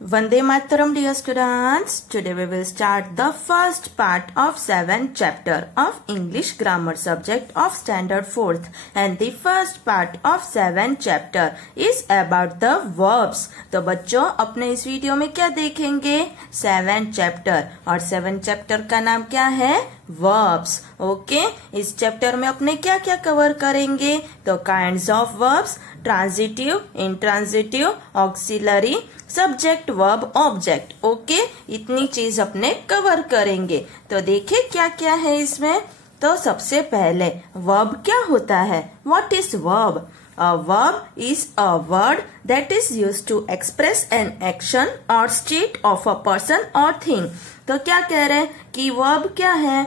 Vande Mataram, dear students. Today we will start the first part of 7th chapter of English grammar subject of standard 4th, and the first part of 7th chapter is about the verbs. तो बच्चों अपने इस video में क्या देखेंगे? 7th chapter, और 7th chapter का नाम क्या है? verbs. ओके, इस चैप्टर में अपने क्या क्या कवर करेंगे? तो kinds of verbs, transitive, intransitive, auxiliary, subject, verb, object. Okay, इतनी चीज अपने कवर करेंगे. तो देखिए क्या क्या है इसमें. तो सबसे पहले वर्ब क्या होता है? What is verb? A verb is a word that is used to express an action or state of a person or thing. तो क्या कह रहे हैं कि वर्ब क्या है?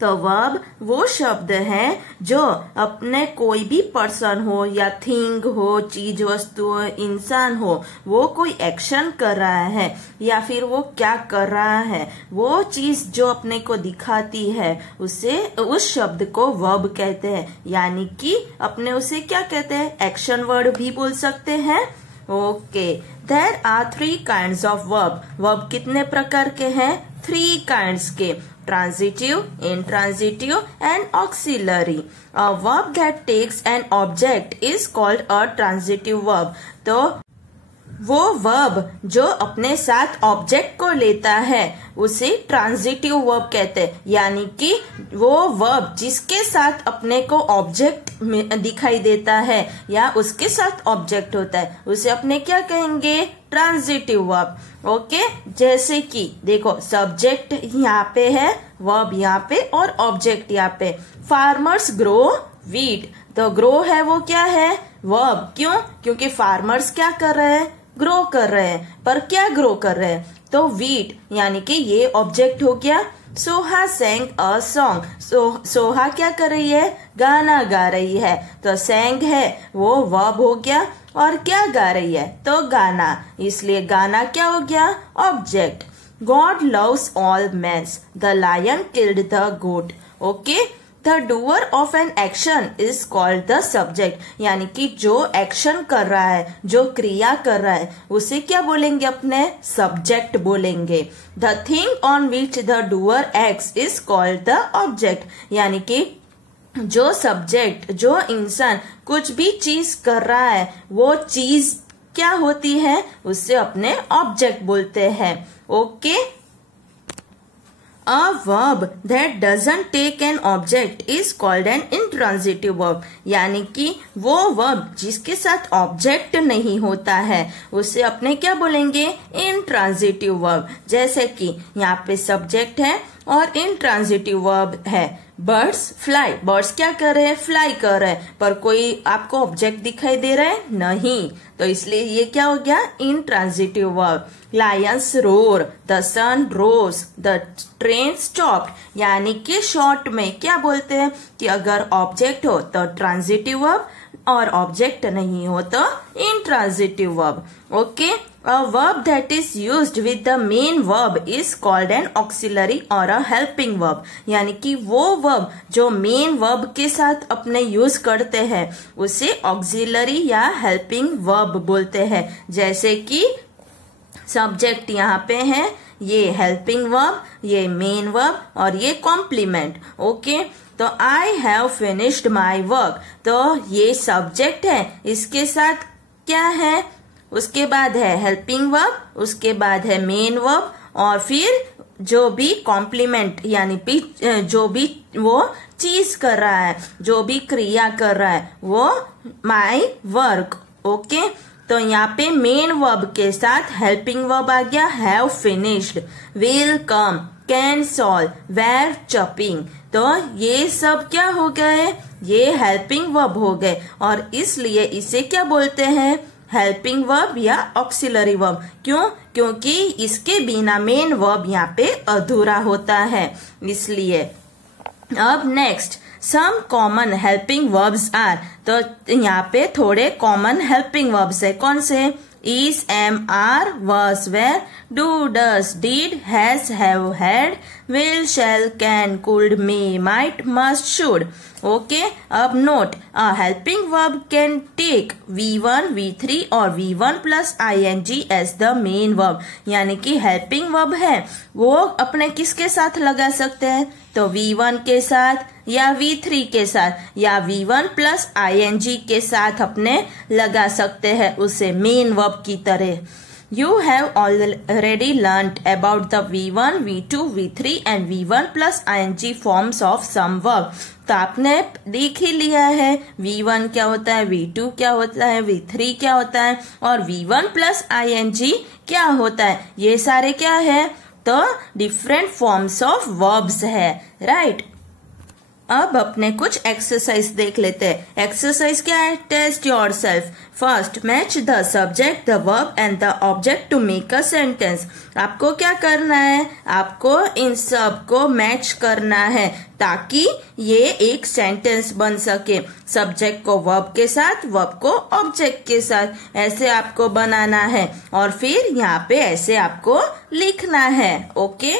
तो वर्ब वो शब्द है जो अपने कोई भी पर्सन हो या थिंग हो, चीज वस्तु हो, इंसान हो, वो कोई एक्शन कर रहा है या फिर वो क्या कर रहा है, वो चीज जो अपने को दिखाती है उसे उस शब्द को वर्ब कहते हैं. यानी कि अपने उसे क्या कहते हैं? एक्शन वर्ड भी बोल सकते हैं. Okay, there are 3 kinds of verb. Verb कितने प्रकार के हैं? 3 काइंड्स के. Transitive, intransitive and auxiliary. A verb that takes an object is called a transitive verb. तो वो वर्ब जो अपने साथ ऑब्जेक्ट को लेता है उसे ट्रांजिटिव वर्ब कहते हैं. यानी कि वो वर्ब जिसके साथ अपने को ऑब्जेक्ट दिखाई देता है या उसके साथ ऑब्जेक्ट होता है उसे अपने क्या कहेंगे? Transitive verb. ओके, जैसे कि देखो सब्जेक्ट यहाँ पे है, वर्ब यहाँ पे और ऑब्जेक्ट यहाँ पे. Farmers grow wheat. तो ग्रो है वो क्या है? वर्ब. क्यों? क्योंकि फार्मर्स क्या कर रहे हैं? ग्रो कर रहे हैं. पर क्या ग्रो कर रहे हैं? तो वीट, यानी कि ये ऑब्जेक्ट हो गया. Soha sang a song. Soha क्या कर रही है? गाना गा रही है. तो सेंग है वो वर्ब हो गया और क्या गा रही है? तो गाना. इसलिए गाना क्या हो गया? Object. God loves all mens. The lion killed the goat. Okay, the doer of an action is called the subject. यानी कि जो एक्शन कर रहा है, जो क्रिया कर रहा है, उसे क्या बोलेंगे? अपने सब्जेक्ट बोलेंगे. The thing on which the doer acts is called the object. यानी कि जो सब्जेक्ट, जो इंसान कुछ भी चीज कर रहा है वो चीज क्या होती है? उससे अपने ऑब्जेक्ट बोलते हैं. Okay, A verb that doesn't take an object is called an intransitive verb. यानी कि वो वर्ब जिसके साथ ऑब्जेक्ट नहीं होता है उसे अपने क्या बोलेंगे? Intransitive verb. जैसे कि यहाँ पे सब्जेक्ट है और इंट्रांजिटिव वर्ब है. Birds fly. बर्ड्स क्या कर रहे हैं? फ्लाई कर रहे हैं. पर कोई आपको ऑब्जेक्ट दिखाई दे रहा है? नहीं. तो इसलिए ये क्या हो गया? Intransitive verb. Lions roar. The sun rose. The train stopped. यानी कि शॉर्ट में क्या बोलते हैं कि अगर ऑब्जेक्ट हो तो ट्रांजिटिव वर्ब और ऑब्जेक्ट नहीं हो तो intransitive verb. Okay, a verb that is used with the main verb is called an auxiliary or a helping verb. यानी कि वो verb जो main verb के साथ अपने यूज करते हैं उसे auxiliary या helping verb बोलते हैं. जैसे कि सब्जेक्ट यहाँ पे है, ये हेल्पिंग वर्ब, ये मेन वर्ब और ये कॉम्प्लीमेंट. ओके, तो I have finished my work. तो ये सब्जेक्ट है, इसके साथ क्या है? उसके बाद है हेल्पिंग वर्ब, उसके बाद है मेन वर्ब और फिर जो भी कॉम्प्लीमेंट यानी जो भी वो चीज कर रहा है, जो भी क्रिया कर रहा है वो माई वर्क. ओके, तो यहाँ पे मेन वर्ब के साथ हेल्पिंग वर्ब आ गया. Have finished, will come, can solve, were chopping. तो ये सब क्या हो गए? ये हेल्पिंग वर्ब हो गए और इसलिए इसे क्या बोलते हैं? हेल्पिंग वर्ब या ऑक्सिलरी वर्ब. क्यों? क्योंकि इसके बिना मेन वर्ब यहाँ पे अधूरा होता है, इसलिए. अब next, some common helping verbs are. तो यहाँ पे थोड़े कॉमन हेल्पिंग वर्ब्स है. कौन से? is, am, are, was, were, do, does, did, has, have, had, will, shall, can, could, may, might, must, should. Okay, अब note, a helping verb can take V1, V3 और V1 plus ing as the main verb. यानी कि helping verb है वो अपने किसके साथ लगा सकते हैं? तो V1 के साथ या V3 के साथ या V1 plus ing के साथ अपने लगा सकते हैं उसे मेन वर्ब की तरह. You have already learnt about the V1, V2, V3 and V1 plus ing forms of some verb. तो आपने देख ही लिया है V1 क्या होता है, V2 क्या होता है, V3 क्या होता है और V1 plus ing क्या होता है. ये सारे क्या है? तो डिफरेंट फॉर्म्स ऑफ वर्ब्स है, राइट. अब अपने कुछ एक्सरसाइज देख लेते हैं. एक्सरसाइज क्या है? Test yourself. First, match the subject, the verb and the object to make a sentence. आपको क्या करना है? आपको इन सब को मैच करना है ताकि ये एक सेंटेंस बन सके. सब्जेक्ट को वर्ब के साथ, वर्ब को ऑब्जेक्ट के साथ, ऐसे आपको बनाना है और फिर यहाँ पे ऐसे आपको लिखना है. ओके,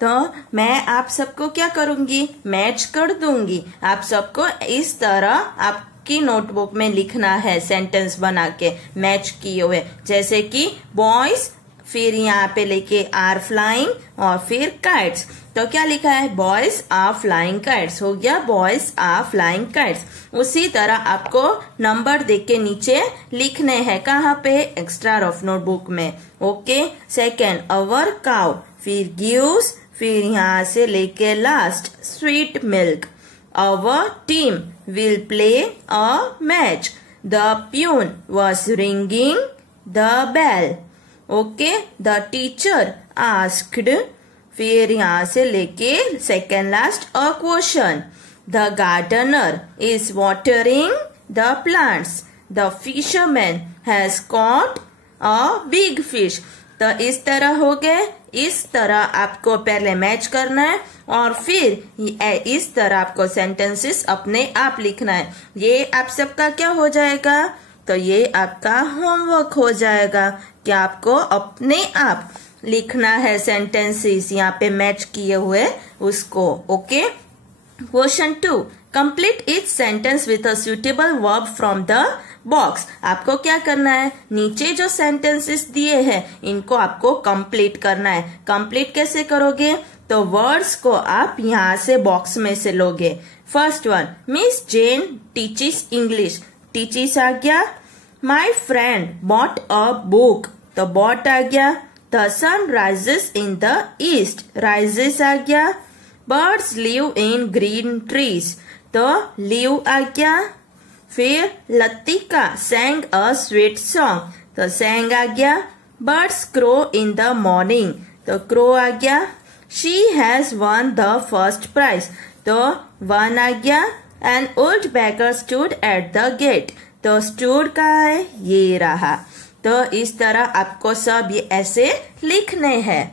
तो मैं आप सबको क्या करूंगी? मैच कर दूंगी. आप सबको इस तरह आपकी नोटबुक में लिखना है सेंटेंस बना के मैच किए हुए. जैसे कि बॉयज, फिर यहाँ पे लेके आर फ्लाइंग और फिर काइट्स. तो क्या लिखा है? बॉयज आर फ्लाइंग काइट्स हो गया, बॉयज आर फ्लाइंग काइट्स. उसी तरह आपको नंबर देख के नीचे लिखने हैं. कहाँ पे? एक्स्ट्रा रफ नोटबुक में. ओके, सेकेंड, अवर काउ, फिर गिव्स, फिर यहाँ से लेके last sweet milk. Our team will play a match. The peon was ringing the bell. Okay, the teacher asked, फिर यहाँ से लेके second last a question. The gardener is watering the plants. The fisherman has caught a big fish. तो इस तरह हो गए. इस तरह आपको पहले मैच करना है और फिर इस तरह आपको सेंटेंसेस अपने आप लिखना है. ये आप सबका क्या हो जाएगा? तो ये आपका होमवर्क हो जाएगा कि आपको अपने आप लिखना है सेंटेंसेस यहाँ पे मैच किए हुए उसको. Okay, question 2, complete each sentence with a suitable verb from the box. आपको क्या करना है? नीचे जो सेंटेंसेस दिए हैं इनको आपको कंप्लीट करना है. कंप्लीट कैसे करोगे? तो वर्ड्स को आप यहाँ से बॉक्स में से लोगे. First one, Miss Jane teaches English. Teaches आ गया. My friend bought a book. तो बॉट आ गया. The sun rises in the east. Rises आ गया. Birds live in green trees. तो लिव आ गया. फिर Latika sang a sweet song. तो sang आ गया. Birds crow in the morning. तो crow आ गया. She has won the first prize. तो won आ गया. An old beggar stood at the gate. तो stood कहाँ है? ये रहा. तो इस तरह आपको सब ये ऐसे लिखने हैं.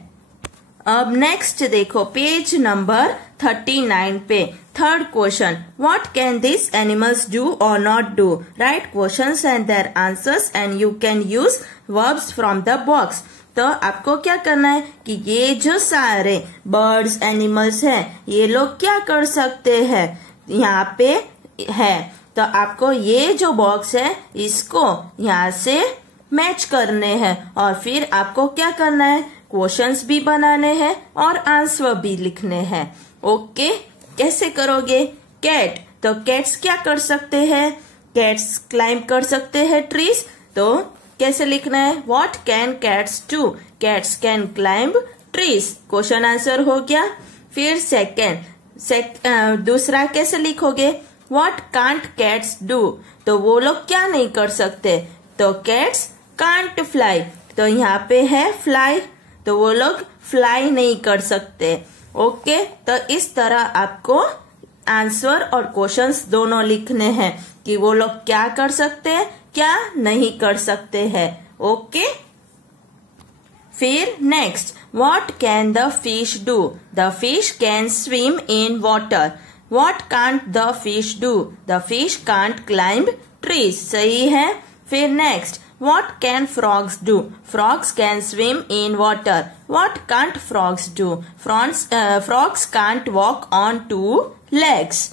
अब नेक्स्ट देखो पेज नंबर 39 पे. Third question, what can this animals do or not do? Write questions and their answers and you can use verbs from the box. तो आपको क्या करना है कि ये जो सारे बर्ड्स एनिमल्स हैं ये लोग क्या कर सकते हैं यहाँ पे है. तो आपको ये जो बॉक्स है इसको यहाँ से मैच करने हैं और फिर आपको क्या करना है? क्वेश्चंस भी बनाने हैं और आंसर भी लिखने हैं. ओके, कैसे करोगे? कैट, तो कैट्स क्या कर सकते हैं? कैट्स क्लाइंब कर सकते हैं ट्रीज. तो कैसे लिखना है? What can cats do? Cats can climb trees. Question answer हो गया. फिर सेकेंड दूसरा कैसे लिखोगे? What can't cats do? तो वो लोग क्या नहीं कर सकते? तो कैट्स कांट फ्लाई. तो यहाँ पे है फ्लाई, तो वो लोग फ्लाई नहीं कर सकते. ओके, तो इस तरह आपको आंसर और क्वेश्चंस दोनों लिखने हैं कि वो लोग क्या कर सकते हैं, क्या नहीं कर सकते हैं. ओके, फिर next, what can the fish do? The fish can swim in water. What can't the fish do? The fish can't climb trees. सही है. फिर next, What can frogs do? Frogs can swim in water. What can't frogs do? Frogs can't walk on two legs.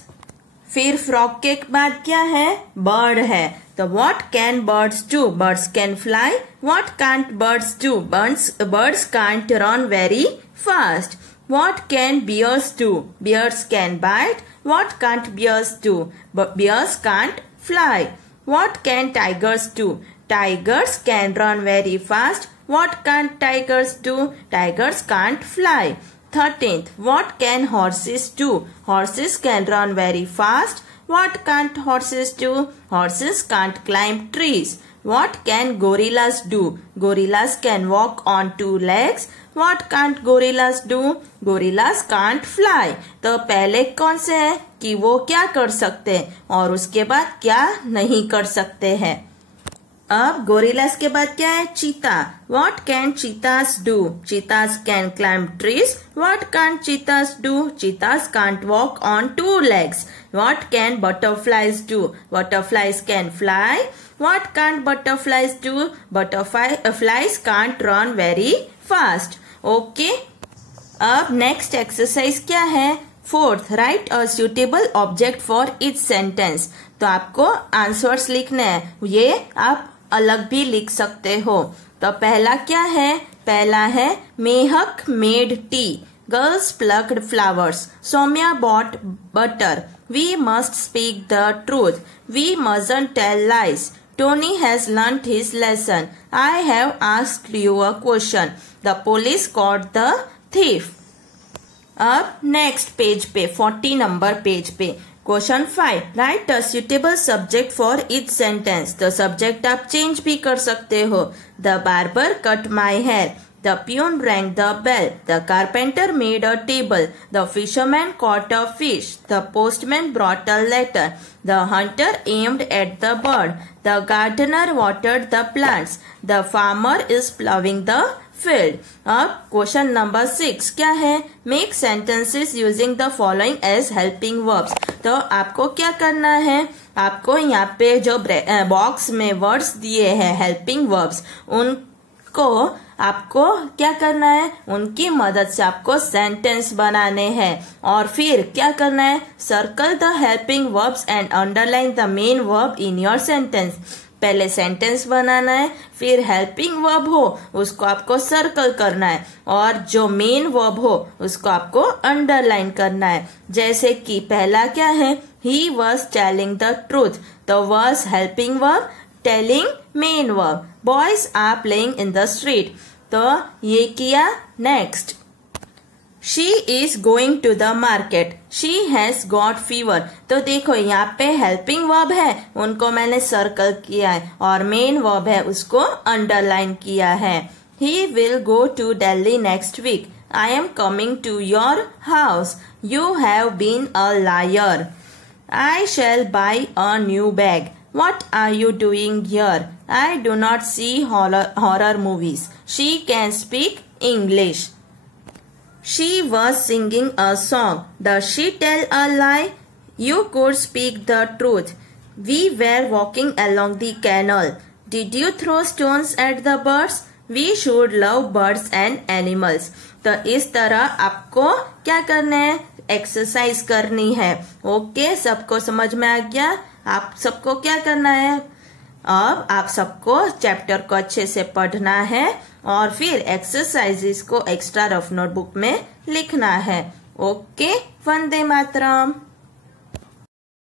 फिर frog के बाद क्या है? Bird है. तो what can birds do? Birds can fly. What can't birds do? Birds can't run very fast. What can bears do? Bears can bite. What can't bears do? Bears can't fly. What can tigers do? Tigers can run very fast. What can't tigers do? Tigers can't fly. 13th. What can horses do? Horses can run very fast. What can't horses do? Horses can't climb trees. What can gorillas do? Gorillas can walk on two legs. What can't gorillas do? Gorillas can't fly. तो पहले कौन से है कि वो क्या कर सकते हैं और उसके बाद क्या नहीं कर सकते हैं. अब गोरिल्लास के बाद क्या है? चीता. What can cheetahs do? Cheetahs can climb trees. What can't cheetahs do? Cheetahs can't walk on two legs. What can butterflies do? Butterflies can fly. What can't butterflies do? Butterflies can't run very fast. Okay. अब next exercise क्या है? 4th. Right a suitable object for each sentence. तो आपको answers लिखने हैं. ये आप अलग भी लिख सकते हो. तो पहला क्या है? पहला है Mehak made tea. Girls plucked flowers. Saumya bought butter. We must speak the truth. We mustn't tell lies. Tony has learnt his lesson. I have asked you a question. The police caught the thief. अब next page पे 40 number page पे question 5. Write a suitable subject for each sentence. तो subject आप change भी कर सकते हो. The barber cut my hair. The peon rang the bell. The carpenter made a table. The fisherman caught a fish. The postman brought a letter. The hunter aimed at the bird. The gardener watered the plants. The farmer is plowing the field. अब question number 6 क्या है? Make sentences using the following as helping verbs. तो आपको क्या करना है? आपको यहाँ पे जो बॉक्स में वर्ड्स दिए हैं हेल्पिंग वर्ब्स, उनको आपको क्या करना है? उनकी मदद से आपको सेंटेंस बनाने हैं. और फिर क्या करना है? Circle the helping verbs and underline the main verb in your sentence. पहले सेंटेंस बनाना है, फिर हेल्पिंग वर्ब हो उसको आपको सर्कल करना है और जो मेन वर्ब हो उसको आपको अंडरलाइन करना है. जैसे कि पहला क्या है? He was telling the truth. तो was helping verb, telling main verb. Boys are playing in the street. तो ये किया. Next, she is going to the market. She has got fever. तो देखो यहाँ पे हेल्पिंग वर्ब है, उनको मैंने सर्कल किया है और मेन वर्ब है उसको अंडरलाइन किया है. He will go to Delhi next week. I am coming to your house. You have been a liar. I shall buy a new bag. What are you doing here? I do not see horror movies. She can speak English. She was singing a song. Does she tell a lie? You could speak the truth. We were walking along the canal. Did you throw stones at the birds? We should love birds and animals. तो इस तरह आपको क्या करना है? Exercise करनी है. Okay, सबको समझ में आ गया? आप सबको क्या करना है? अब आप सबको चैप्टर को अच्छे से पढ़ना है और फिर एक्सरसाइजेस को एक्स्ट्रा रफ नोटबुक में लिखना है. ओके, वंदे मातरम.